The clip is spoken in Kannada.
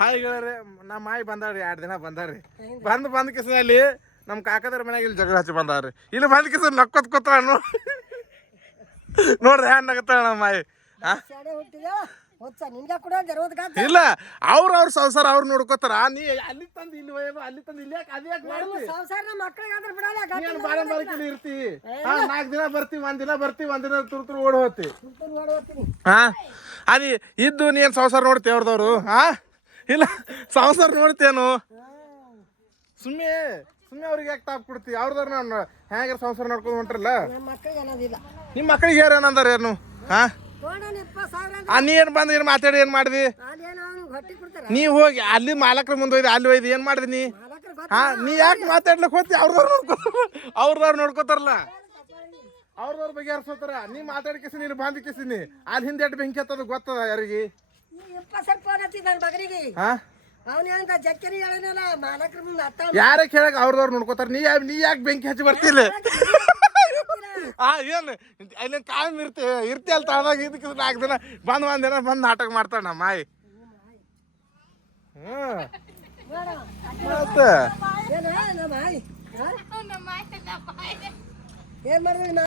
ಹಾಯ್ ಗೆಳರಿ, ನಮ್ಮ ಮಾಯಿ ಬಂದಾಳ್ರಿ, 2 ದಿನ ಬಂದಾರ್ರಿ. ಬಂದ್ ಕಿಸನಲ್ಲಿ ನಮ್ಮ ಕಾಕದರ ಮನ್ಯಾಗ ಇಲ್ಲಿ ಜಗಳ ಹಚ್ಚಿ ಬಂದಾರ್ರಿ. ಇಲ್ಲಿ ಬಂದ್ ಕಿಸ ನಕ್ಕೊತ್ ಕೂತಾಳ ನೋಡ್ರಿ ಹ್ಯಾಂಗ ನಗತಾಳ ನಮ್ಮ ಮಾಯಿ. ಇಲ್ಲ ಅವ್ರ ಸಂಸಾರ ಅವ್ರು ನೋಡ್ಕೋತಾರ. ನೀ ಅಲ್ಲಿ ತಂದು ಇಲ್ಲಿ ಅಲ್ಲಿ ತಂದು ಇಲ್ಲಿ ಯಾಕೆ ಅದೇ ಬಾರಂಬಾರಕಿಲ್ಲಿ ಇರ್ತಿ. 4 ದಿನ ಬರ್ತೀವಿ, 1 ದಿನ ಬರ್ತೀವಿ, 1 ದಿನ ತುರ್ತುರು ಓಡ್ ಹೋಗ್ತಿ. ಹಾ ಅದಿ ಇದ್ದು ನೀನ್ ಸಂಸಾರ ನೋಡ್ತಿ ಅವ್ರದವ್ರು. ಹಾ ಇಲ್ಲ ಸಂಸಾರ ನೋಡ್ತೇನು? ಸುಮ್ಮನೆ ಅವ್ರಿಗೆ ಯಾಕೆ ತಾಪ್ ಕೊಡ್ತಿ? ಅವ್ರದವ್ರು ನಾನು ಹೇಗೆ ಸಂಸಾರ ನೋಡ್ಕೊಂಡು ಹೊಂಟ್ರಲ್ಲ. ನಿಮ್ಮ ಮಕ್ಕಳಿಗೆ ಏನಂದಾರ ಏನು? ಹಾ ನೀ ಏನ್ ಬಂದ್ ಏನ್ ಮಾತಾಡಿ ಏನ್ ಮಾಡ್ದಿ? ನೀ ಹೋಗಿ ಅಲ್ಲಿ ಮಾಲಕ್ರ ಮುಂದೆ ಹೋಯ್ದು ಅಲ್ಲಿ ಹೋಯ್ದು ಏನ್ ಮಾಡ್ದಿ ನೀ? ಹಾ ನೀ ಯಾಕೆ ಮಾತಾಡ್ಲಿಕ್ಕೆ ಹೋಗ್ತಿ? ಅವ್ರದವ್ರು ನೋಡ್ಕೋತಾರಲ್ಲ, ಅವ್ರದವ್ರ ಬಗ್ಗೆ ಹರ್ಸೋತಾರ. ನೀ ಮಾತಾಡ್ಕೇಸಿ ನೀನು ಬಾಂಧಿ ಕೇಸಿನಿ ಅಲ್ಲಿ ಹಿಂದೆ ಎಟ್ಟು ಬೆಂಕಿ ಹತ್ತದ ಗೊತ್ತದ ಯಾರಿಗೆ? ಯಾರ ಕೇಳಕ್ ಅವ್ರದವ್ರು ನೋಡ್ಕೋತಾರ. ನೀ ಯಾಕೆ ಬೆಂಕಿ ಹಚ್ಚಿ ಬರ್ತಿಲ್ಲ? ಏನು ಅಲ್ಲಿ ಕಾಯಂ ಇರ್ತಿ ಅಲ್ಲಿ ತಾದಾಗ ಇದಕ್ಕೆ 4 ದಿನ ಬಂದ್ 1 ದಿನ ಬಂದು ನಾಟಕ ಮಾಡ್ತಾಳ ನಮ್ಮ ಮಾಯಿ. ಮತ್ತೆ